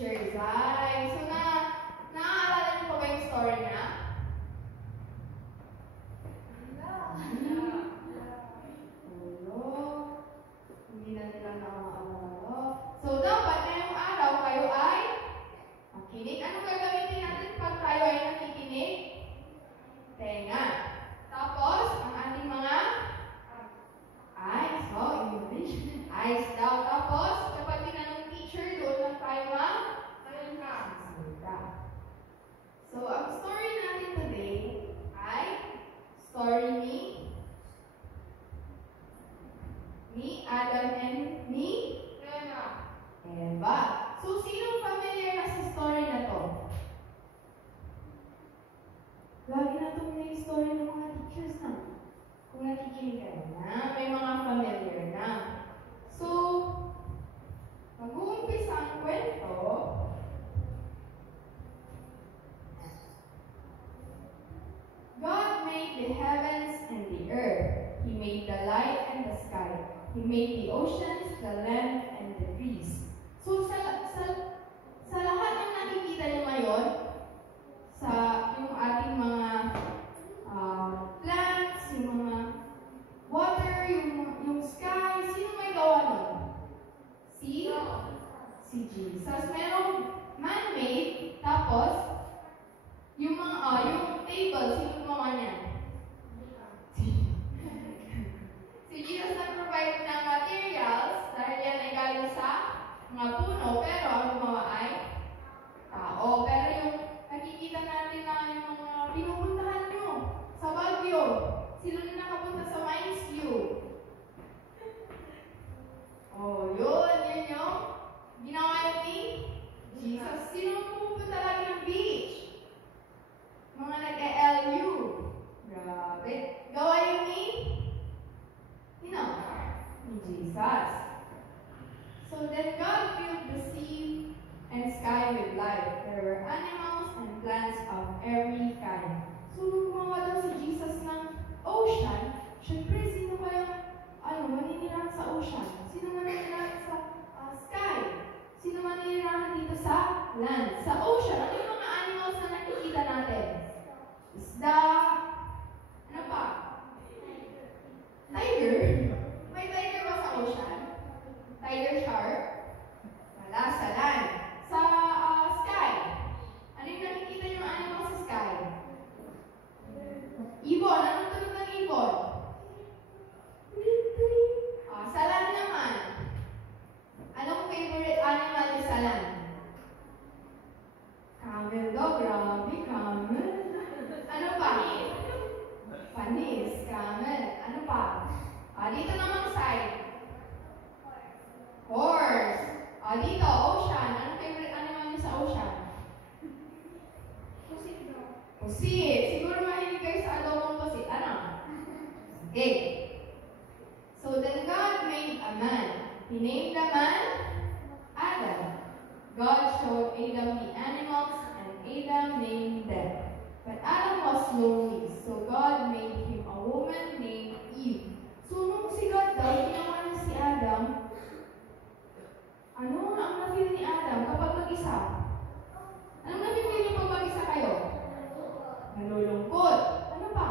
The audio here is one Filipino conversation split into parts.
Cheers, ay. So, naaalala niyo pa ba yung story niya? Hindi na nila nakakaalala. So, dapat ngayong araw kayo ay makinig. Anong gagamitin natin pag tayo ay nakikinig? Tenga. Tapos, ang ating mga eyes. Oh, English. Eyes daw. Tapos, kapag tinanong teacher, doon lang tayo magsalita. So, ang story natin today ay story ni Adam and ni Eva. So, sinong familiar na sa story na to? Lagi na itong may story ng mga teachers na. Kung nakikinig kayo na, may mga familiar na. So, mag-uumpisa ang kwento. God made the heavens and the earth. He made the light and the sky. He made the oceans, the land, and the trees. So, sa lahat ng nakikita niyo ngayon, sa yung ating mga plants, yung mga water, yung sky, sino may gawa nun? Si Jesus. Merong man-made, tapos, yung table, sino gumawa niya? Si Jesus nag-provide ng materials dahil yan ay galing sa mga puno, pero ang gumawa ay tao. Pero yung nakikita natin na yung mga pinupuntahan nyo sa Baguio, sino na nakapunta sa Mines View? Oh, yun yung ginawa ni Jesus. Sino pupunta lagi ng beach? Mga nag-LU. Grabe. Gawa yun ni Jesus. So then God filled the sea and sky with life. There were animals and plants of every kind. So nung gumawa daw si Jesus ng ocean, syempre sino kayang maninirahan sa ocean? Sino maninirahan sa sky? Sino maninirahan dito sa land? Sa ocean, ano yung mga animals na nakikita natin? Isda. Ano pa? Tiger. May tiger ba sa ocean? Tiger shark? Wala sa land. Sa sky. Ano yung nakikita yung animal sa sky? Ibon. Anong tunog ng ibon? Sa land naman. Anong favorite animal niyo sa land? Camel daw. Grabe, camel. Ano pa? Panis, camel. Ano pa? Dito namang side. Horse. Dito, ocean. Anong favorite animal niyo sa ocean? Pusit. Siguro mahilig kayo sa adobong pusit. Ano? Okay. So then God made a man. He named the man Adam. God showed Adam the animals, and Adam named them. But Adam was lonely, so God made him a woman named Eve. So nung si God daw, ginawa na si Adam, ano ang na-feel ni Adam kapag mag-isa? Anong na-feel niyo pag mag-isa kayo? Nalulungkot. Ano pa?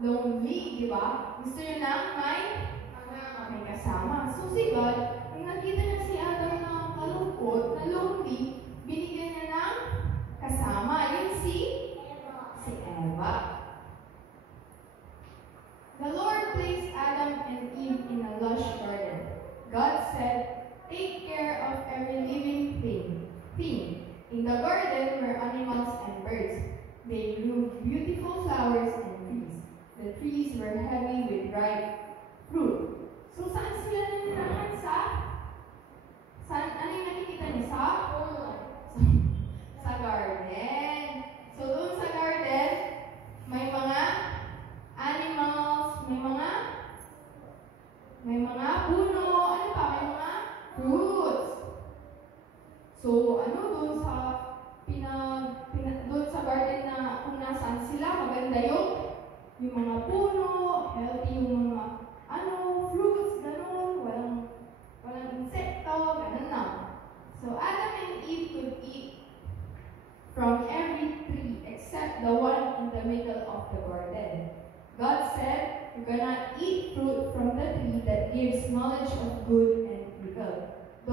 Lonely, di ba? Gusto niyo na may kasama. So si God, nung nakita niya si Adam na malungkot, na lonely, binigyan niya ng kasama. Yun si Eva. The Lord placed Adam and Eve in a lush garden. God said, "Take care of every living thing. In the garden were animals and birds. They grew beautiful flowers and trees. The trees were heavy with ripe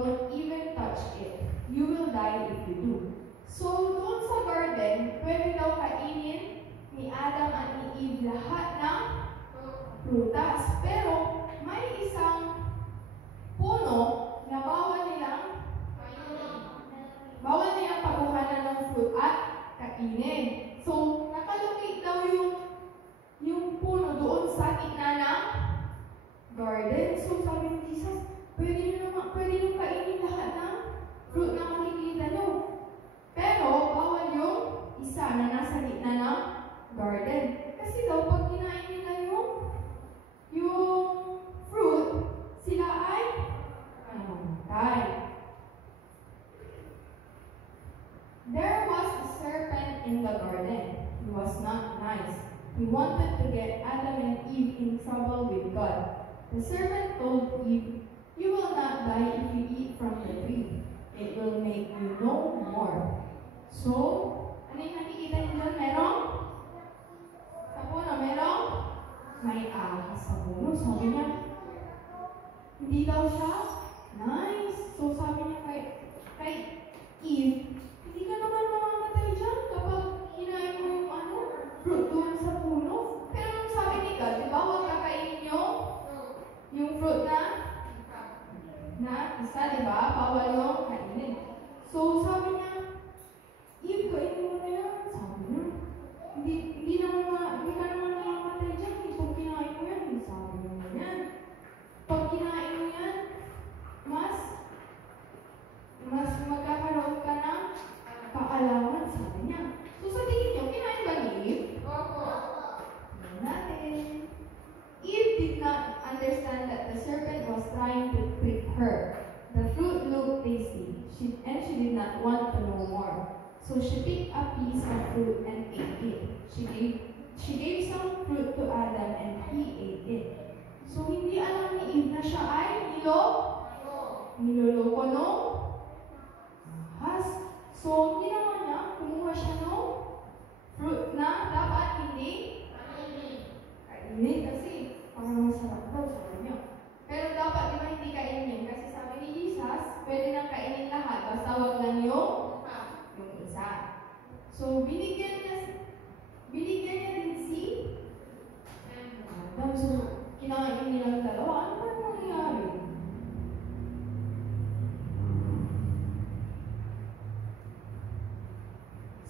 don't even touch it. You will die if you do. So, doon sa garden, pwede daw kainin ni Adam at ni Eve lahat ng prutas. Pero, may isang puno na bawal nilang pagkuhanan ng fruit at kainin. So, nakalocate daw yung puno doon sa gitna ng garden. So, sabi ni Jesus, pwede nyo kainin lahat ng fruit na makikita nyo. Pero, bawal yung isa na nasa gitna ng garden. Kasi daw, pag kinain nila yung fruit, sila ay namamatay. There was a serpent in the garden. He was not nice. He wanted to get Adam and Eve in trouble with God. The serpent told Eve, "You will not die if you eat from the tree. It will make you know more." So, ano yung nakikita niyo dyan? Merong? Sa puno, merong? May ahas sa puno. Sabi niya, hindi daw siya nice. So, sabi niya kay Eve, hindi ka naman mamamatay dyan kapag kinain mo yung fruit doon sa puno. Pero nung sabi ni God, di ba, huwag kakainin yung fruit na isa, di ba? Bawal yung kainin. So, sabi niya, Eve, kainin mo na yan. Sabi niya, hindi ka naman mamamatay dyan. Pag kinain mo yan, sabi niya yan. Pag kinain mo yan, mas magkakaroon ka ng kaalaman, sabi niya. So, sa tingin niyo, kinain ba ni Eve? Opo. Natin. Eve did not understand that the serpent was trying to trick her. The fruit looked tasty, and she did not want to know more. So she picked a piece of fruit and ate it. She gave some fruit to Adam, and he ate it. So hindi alam ni Eve na siya ay niloloko no? Ahas. So, ginawa niya, kumuha siya no fruit na dapat hindi kainin kasi parang masarap daw, sabi niya. Pero dapat di ba hindi kainin kasi sabi ni Jesus, pwede nang kainin lahat, basta wag lang yung isa. So, binigyan niya din si Adam. So, kinain nilang dalawa. Ano ba nangyari?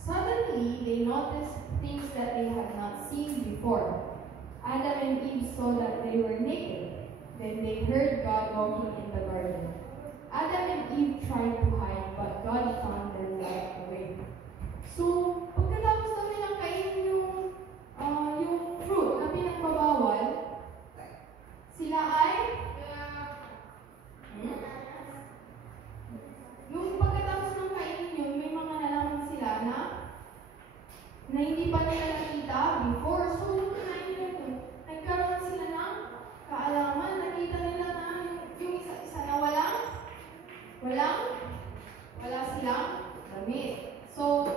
Suddenly, they noticed things that they had not seen before. Adam and Eve saw that they were naked. Then they heard God walking in the garden. Adam and Eve tried to hide, but God found them right away. So, pagkatapos daw nilang kainin yung fruit na pinagbabawal, sila ay yung pagkatapos ng kainin yun, may mga nalaman sila na hindi pa nila nakita before. So, yung kinain nila yun, nagkaroon sila ng kaalaman. Nakita nila na yung isa na wala silang damit. So,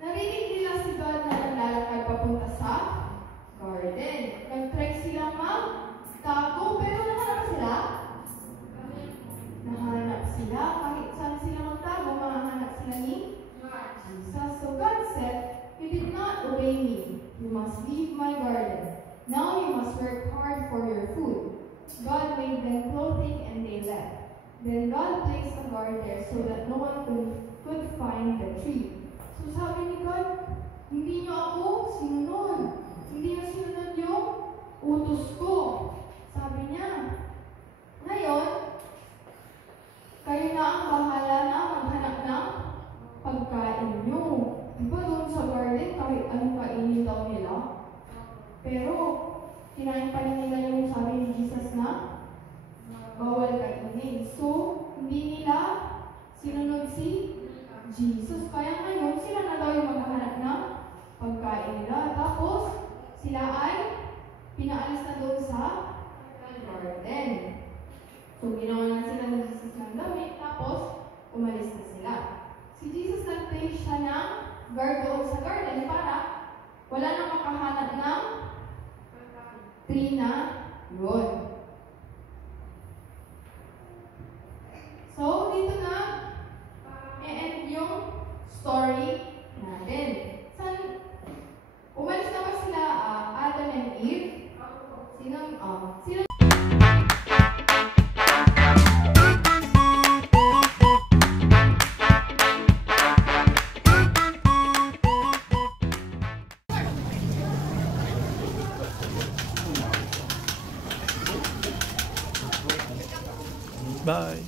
narinig nila si God na naglalakad papunta sa garden. Nag-try silang magtago, pero nahanap sila. Kahit saan sila magtago, mahanap sila ni Jesus. So God said, "You did not obey me. You must leave my garden. Now you must work hard for your food." God made them clothing and they left. Then God placed a guard there so that no one could find the tree. So sabi ni God, hindi niyo ako sinunod. Hindi niyo sinunod yung utos ko. Sabi niya, ngayon, kayo na ang bahala na maghanap ng pagkain niyo. Diba doon sa garden, kahit anong kainin daw nila? Pero, kinain pa rin nila yung sabi ni Jesus na bawal kainin. So, hindi nila sinunod si Jesus. Kaya ngayon, sila na daw yung maghahanap ng pagkain nila. Tapos, sila ay pinaalis na doon sa garden. So, ginawa na sila ng Jesus ng damit. Tapos, umalis na sila. Si Jesus nag-place siya ng guard doon sa garden para wala nang makahanap ng tree na yun. Bye.